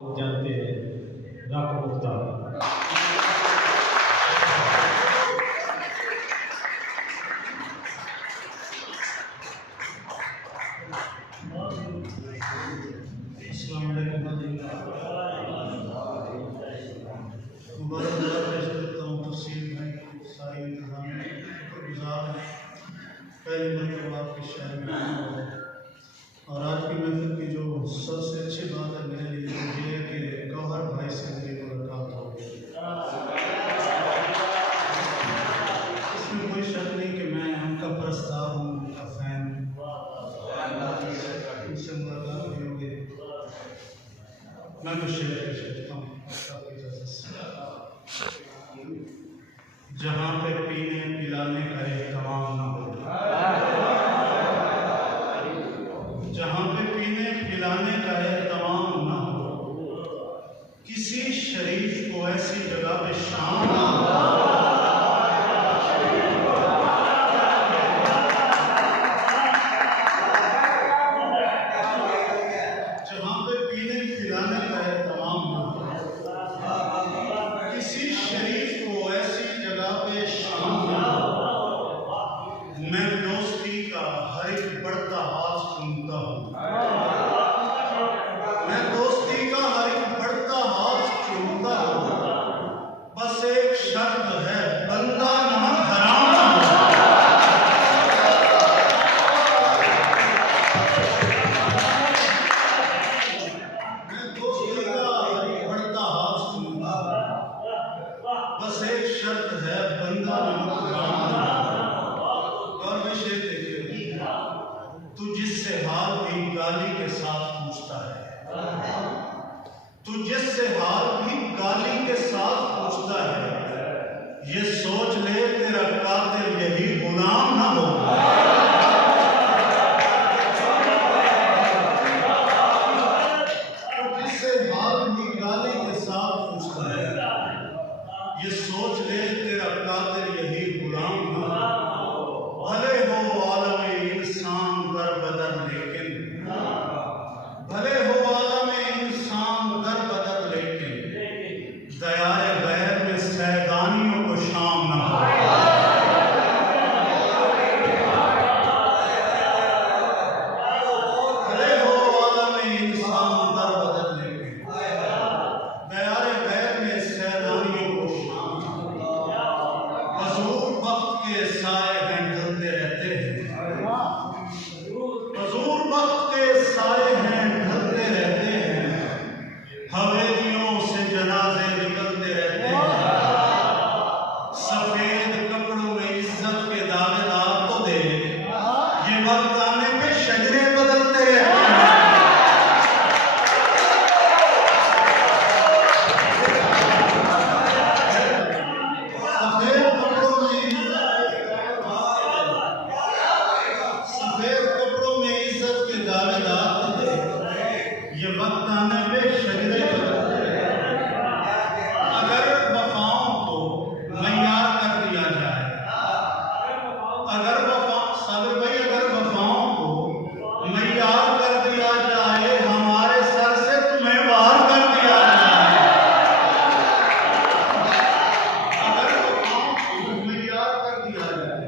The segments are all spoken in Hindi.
जानते हैं डॉक्टर मुख्तार। पहली मरतबा आपके शहर में आया हूँ और आज की महफिल की जो सबसे अच्छी बात है मेरे लिए ये है कि गौहर भाई से मेरी मुलाकात हो गई। इसमें कोई शक नहीं कि मैं उनका प्रस्ताव हूँ, उनका फैन उनसे मुलाकात भी हो गई। मैं कुछ शेयर कर सकता हूँ आपकी इजाज़त से। जहाँ पे पीने पिलाने का एहतमाम ना हो, जहाँ पे पीने पिलाने का एहतमाम ना हो, किसी शरीफ को ऐसी जगह पे शाम ना हो, जहाँ पे पीने पिलाने का एहतमाम ना हो, किसी शरीफ को ऐसी जगह पे शाम ना हो। मैं दोस्ती का हर एक बढ़ता हाथ सुनता हूँ, मैं दोस्ती का हर एक बढ़ता हाथ चूमता हूँ। बस एक शर्त है, बंदा नमक हराम ना हो। मैं दोस्ती का हर एक बढ़ता हाथ सुनता हूँ। बस एक शर्त है, बंदा नमक हराम ना हो। और विषय देखिए, तू जिससे हाल भी गाली के साथ पूछता है, तू जिससे हाल भी गाली के साथ पूछता है, ये सोच ले तेरा कातिल यही गुलाम ना हो। तू जिससे हाल भी गाली के साथ पूछता है, ये सोच ले तेरा कातिल यही गुलाम ना हो। भले हो आलम इंसान दर बदर, लेकिन भले हो आलम इंसान दर बदर, लेकिन दयाए गैर में सैदानियों को शाम ना हो। भले हो आलम इंसान दर बदर, लेकिन दयाए गैर में सैदानियों को शाम ना हो। मजबूर वक्त के साए हैं ढलते रहते हैं, मजबूर वक्त के साए हैं ढलते रहते हैं, हवेलियों से जनाजे निकलते रहते हैं। सफेद कपड़ों में इज्जत के दावेदार तो दे, ये वक्त आने पे शजरे बदलते रहते हैं। सफेद कपड़ों में इज्जत के दावेदार तो दे, ये वक्त आने पे शजरे बदलते हैं। अगर वफाओं को मयार कर दिया जाए, अगर साबिर भाई, अगर वफाओं को मयार कर दिया जाए, हमारे सर से तुम्हें वार कर दिया जाए। अगर वफाओं को मयार कर दिया जाए,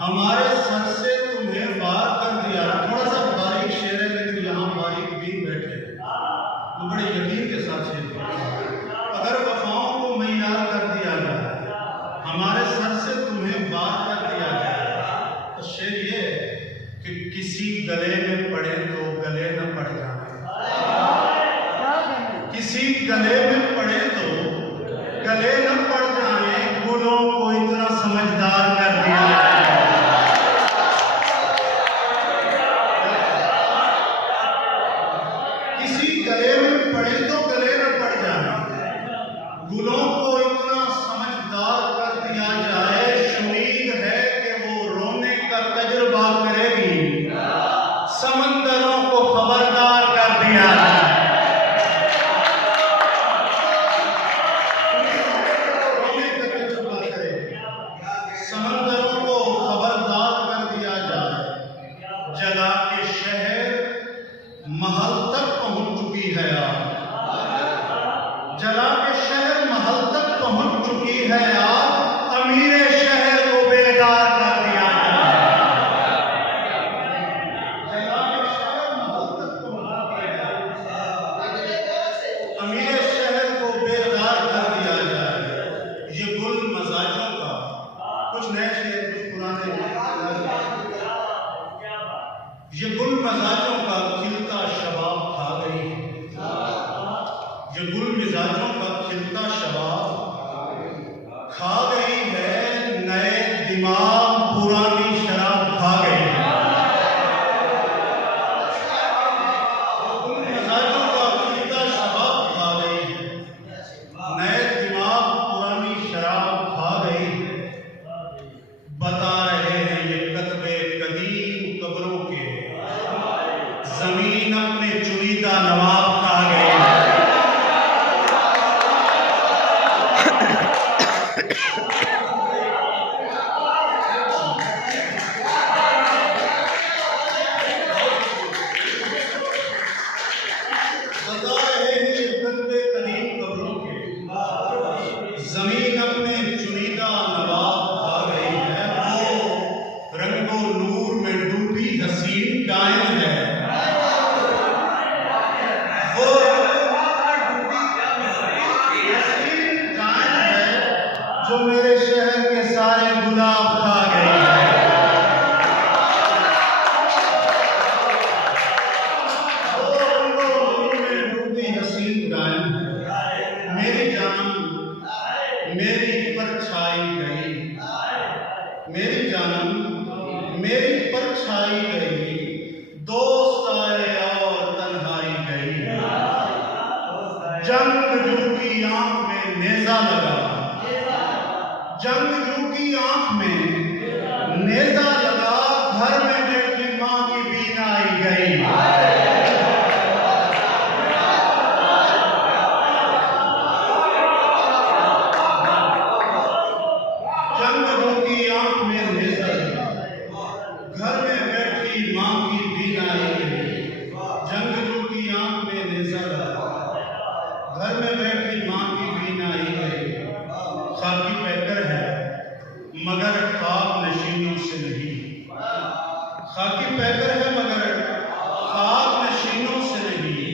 हमारे सर से तुम्हें वार कर दिया। थोड़ा सा बारीक शेर है, लेकिन यहाँ बारीक भी बैठे हैं, तो बड़े यकीन के साथ शेर है। अगर वफाओं को मयार कर दिया जाए, हमारे सर से तुम्हें वार कर दिया जाए, तो शेर ये है कि किसी गले में पड़े तो गले न पड़ जाए, किसी गले में पड़े तो गले न पड़ जाए, गुलों को इतना समझदार कर दिया है। किसी गले में पड़े तो गले न पड़ जाए, गुलों को इतना समझदार कर दिया जाए। उम्मीद है कि वो रोने का तजुर्बा करेगी, समंदरों को खबरदार कर दिया जाए। रोने का तजुर्बा करेगी, समंदर जो गुल मिजाजों का खिलता शबाब खा गई है, नए दिमाग पुरानी शराब खा गई है। गुल मिजाजों का खिलता शबाब खा गई है, नए दिमाग पुरानी शराब खा गई है। बता रहे हैं ये कतबे कदीम कब्रों के, जमीन अपने चुनीदा नवाब खा गई है। जमीन अपने चुनीदा नवाब खा गई है। वो रंगो नूर में डूबी हसीन कायम है। वो हसीन कायम है जो मेरे शहर के सारे गुलाब खा गई है। वो रंगो नूर में डूबी हसीन कायम है। मेरी जान मेरी परछाई गई, मेरी जानम मेरी परछाई गई, दोस्त आए और तन्हाई गई। जंगजू की आंख में नेजा लगा, जंगजू की आंख में नेजा लगा, घर में बैठी मां की बीनाई गई। घर में बैठी मां की बीनाई गई। जंगजू की आंख में नेज़ा लगा, घर में बैठी मां की बीनाई गई। खाकी पैकर है मगर ख्वाब नशीनों से नहीं, खाकी पैकर है मगर ख्वाब नशीनों से नहीं।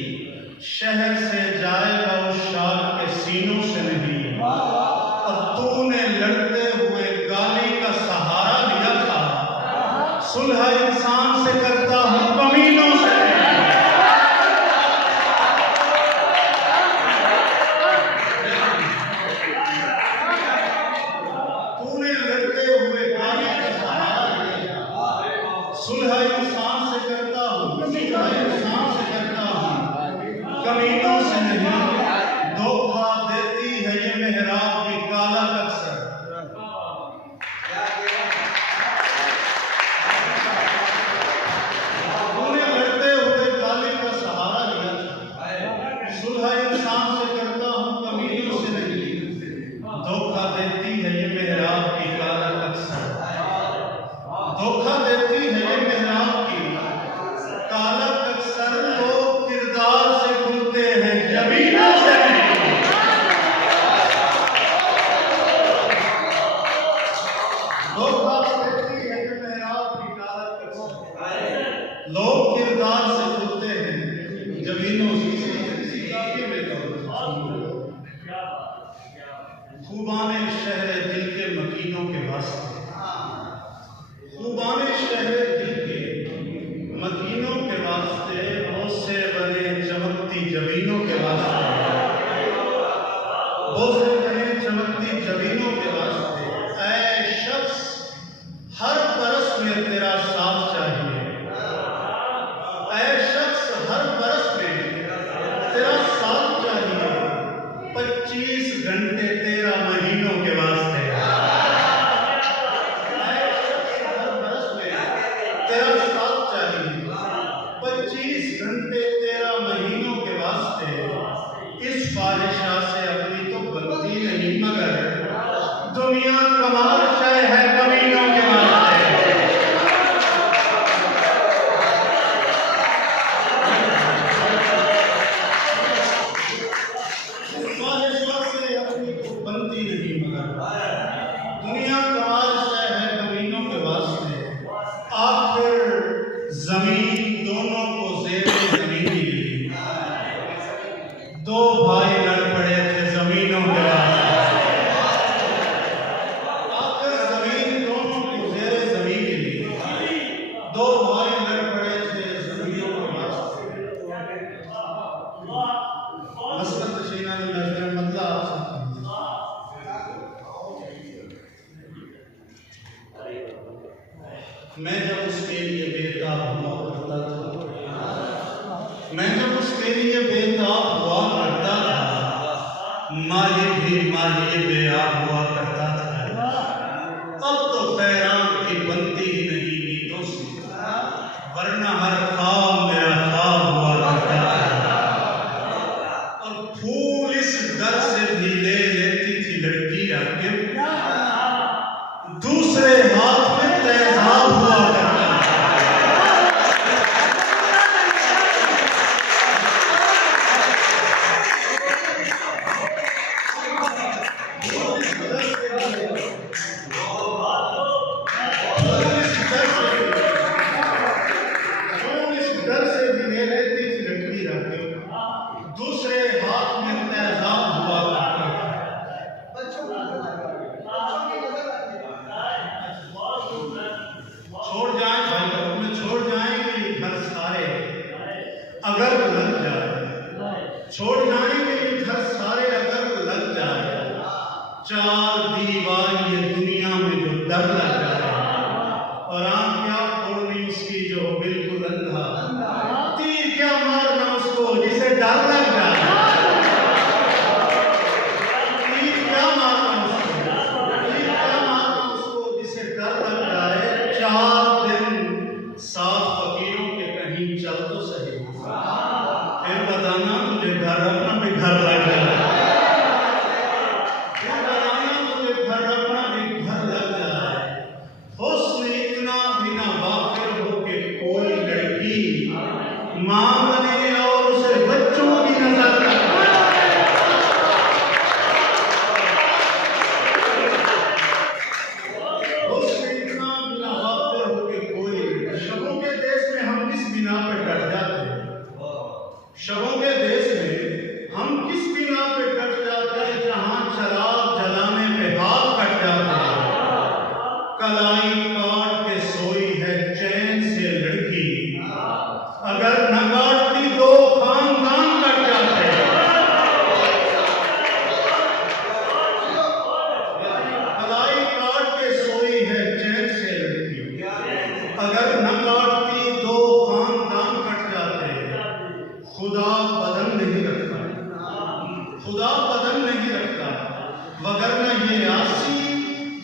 शहर से जाएगा उस शाल के सीनों से नहीं। और तूने लड़ते हुए गाली का सहारा लिया था, सुलह इंसान से करता हूं कमीनों से। तूने लड़ते हुए गाली का सहारा लिया, सुलह इंसान से करता हूं, सुलह इंसान से करता हूं कमीनों से नहीं। धोखा देती है ये मेहराब की काला अक्सर। तूने लड़ते हुए गाली का सहारा लिया था, सुलह इंसान से करता हूं कमीनों से नहीं। धोखा देती है ये मेहराब की काला अक्सर, धोखा देती है ये मेहराब की काला अक्सर। लोग किरदार से खुलते हैं जमीनों से नहीं। धोखा देती है ये मेहराब की काला अक्सर, लोग किरदार से खुलते हैं जमीनों से। खूबाने शहर दिल के मकीनों के वास्ते, खूबाने शहर दिल के मकीनों के वास्ते, बोसे बने चमकती जमीनों के वास्ते, बोसे बने चमकती जमीनों के वास्ते। ऐ शख्स हर बरस में तेरा साथ चाहिए, ऐ शख्स हर बरस में तेरा साथ चाहिए। 25 घंटे तेरा महीनों के वास्ते, ऐ शख्स हर बरस में तेरा साथ चाहिए। 25 घंटे तेरा महीनों के वास्ते। इस बादशाह से अपनी तो बनती नहीं मगर दुनिया कमाल शय है कमीनों के वास्ते। बादशाह से अपनी तो बनती नहीं मगर दुनिया कमाल शय है कमीनों के वास्ते। आखिर जमीन दोनों को ज़ेरे ज़मीन मिली, दो भाई लड़ पड़े थे जमीनों के वास्ते। आखिर जमीन दोनों को ज़ेरे ज़मीन मिली, दो भाई लड़ पड़े थे जमीनों के वास्ते। मसलन तशरीफ इन्होंने नजर मतलब मैं जब उसके लिए बेताब हुआ करता था, मैं जब उसके लिए बेताब हुआ करता था, माही भी माही बेआब हुआ करता था। अब तो खैरान की बनती ही नहीं नींदों से, वरना हर ख्वाब मेरा ख्वाब हुआ करता था। और फूल इस डर से भी ले लेती थी लड़की आके, दूसरे हाथ में तेजाब हुआ करता था। दूसरे हाथ में तेजाब हुआ करता था। छोड़ जाए भाई, अपने छोड़ जाएंगे ये घर सारे अगर लग जाए, छोड़ जाएंगे ये घर सारे अगर लग जाए, चार दीवार ये दुनिया में जो डर लग जाए, और आंख क्या फोड़नी उसकी जो बिल्कुल अंधा, तीर क्या मारना उसको जिसे डर लग जाए, तीर क्या मारना उसको जिसे डर लग जाए। 4 दिन 7 फकीरों के कहीं चल तो सही, फिर बताना तुझे घर अपना भी घर लग जाए, फिर बताना तुझे घर अपना भी घर लग जाए। हुस्न इतना भी ना वाकिर हो के कोई लड़की मांगने और उसे बच्चों की नजर लग जाए। हुस्न इतना भी ना वाकिर हो के कोई, शबों के देश में हम किस बिना पे कट जाते हैं, शबों के देश में हम किस बिना पे कट जाते हैं, जहां शराब जलाने पे हाथ कट जाते हैं। कलाई काट के सोई है चैन से लड़की, अगर न काटती 2 खानदान कट जाते हैं। कलाई काट के सोई है चैन से लड़की, अगर न काटती 2 खानदान कट जाते हैं। खुदा बदन नहीं रखता, खुदा बदन नहीं रखता, वगरना ये आसी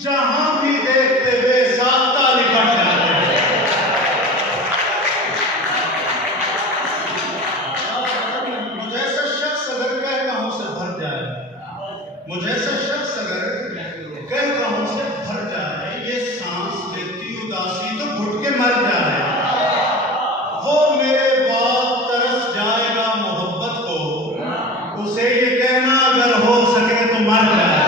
जहां भी देखते हुए साख्ता निकट जाते हैं। मुझे ऐसा शख्स अगर कह गाँव से भर जाए, मुझे ऐसा शख्स अगर कह गाँव से भर जाए, ये सांस लेती उदासी तो घुट के मर जाए। वो मेरे बाद तरस जाएगा मोहब्बत को, उसे ये कहना अगर हो सके तो मर जाए,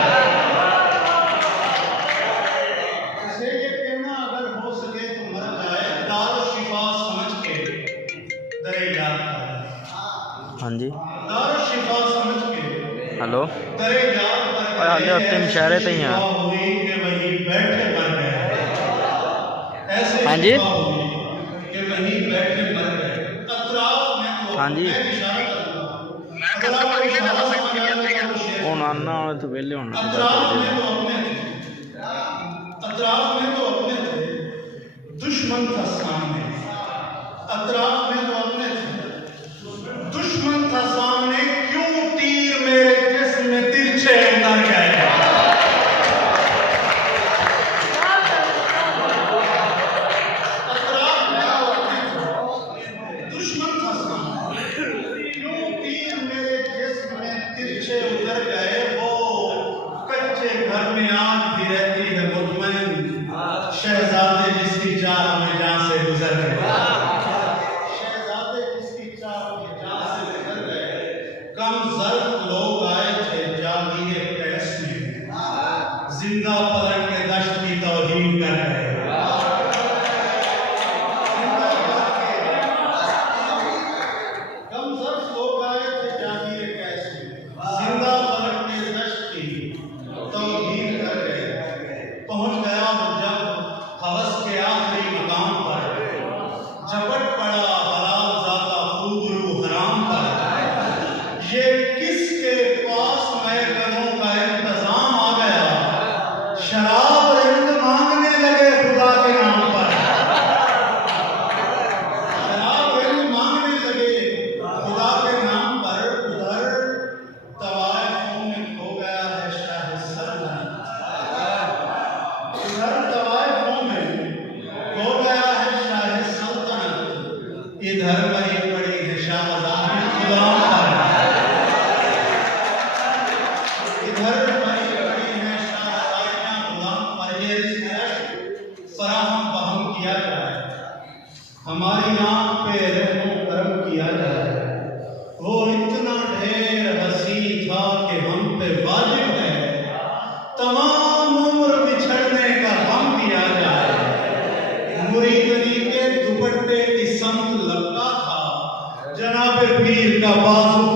उसे ये कहना अगर हो सके तो मर जाए। दार शिफा समझ के दरे याद पाए, हाँ जी, दार शिफा समझ के हेलो, दरे याद पर हाँ जी, अब 3 शहरे तो ही हैं। हुई कि वही बैठे मर गए, ऐसे हाँ जी, शिफा हुई कि वही बैठे मर गए। अतराफ में तो हाँ जी, मैं इशारा करूंगा, अगर आपको इशारा समझ आ जाए तो शेर ਹੁਣ ਆਨਾ तो वेले होना अतराफ में तो अपने थे, अतराफ में तो अपने थे, दुश्मन था सामने, अतराफ में तो अपने थे, दुश्मन था सामने, क्यों तीर मेरे जिस्म में तिरछे उतर गए। अतराफ में तो अपने थे, दुश्मन था सामने, क्यों तीर मेरे जिस्म में तिरछे उतर गए। वो कच्चे घर में आग भी रहती है मुतमैन, शहजादे जिसकी चाह में जान से गुजर गए, शहजादे जिसकी चाह में जान से गुजर गए। कम ज़र्फ लोग आए थे जागीरे कैस में, जिंदा पलट के दश्त की तौहीन कर गए। कम ज़र्फ लोग आए थे जागीरे कैस में, जिंदा पलट के दश्त की तौहीन कर गए। हमारी नाम पे रहमो करम किया जाए। वो इतना ढेर हसी था कि हम पे वाजिब है तमाम उम्र बिछड़ने का हम दिया जाए। मुरीदनी के दुपट्टे की समत लगता था, जनाब पीर का बाजू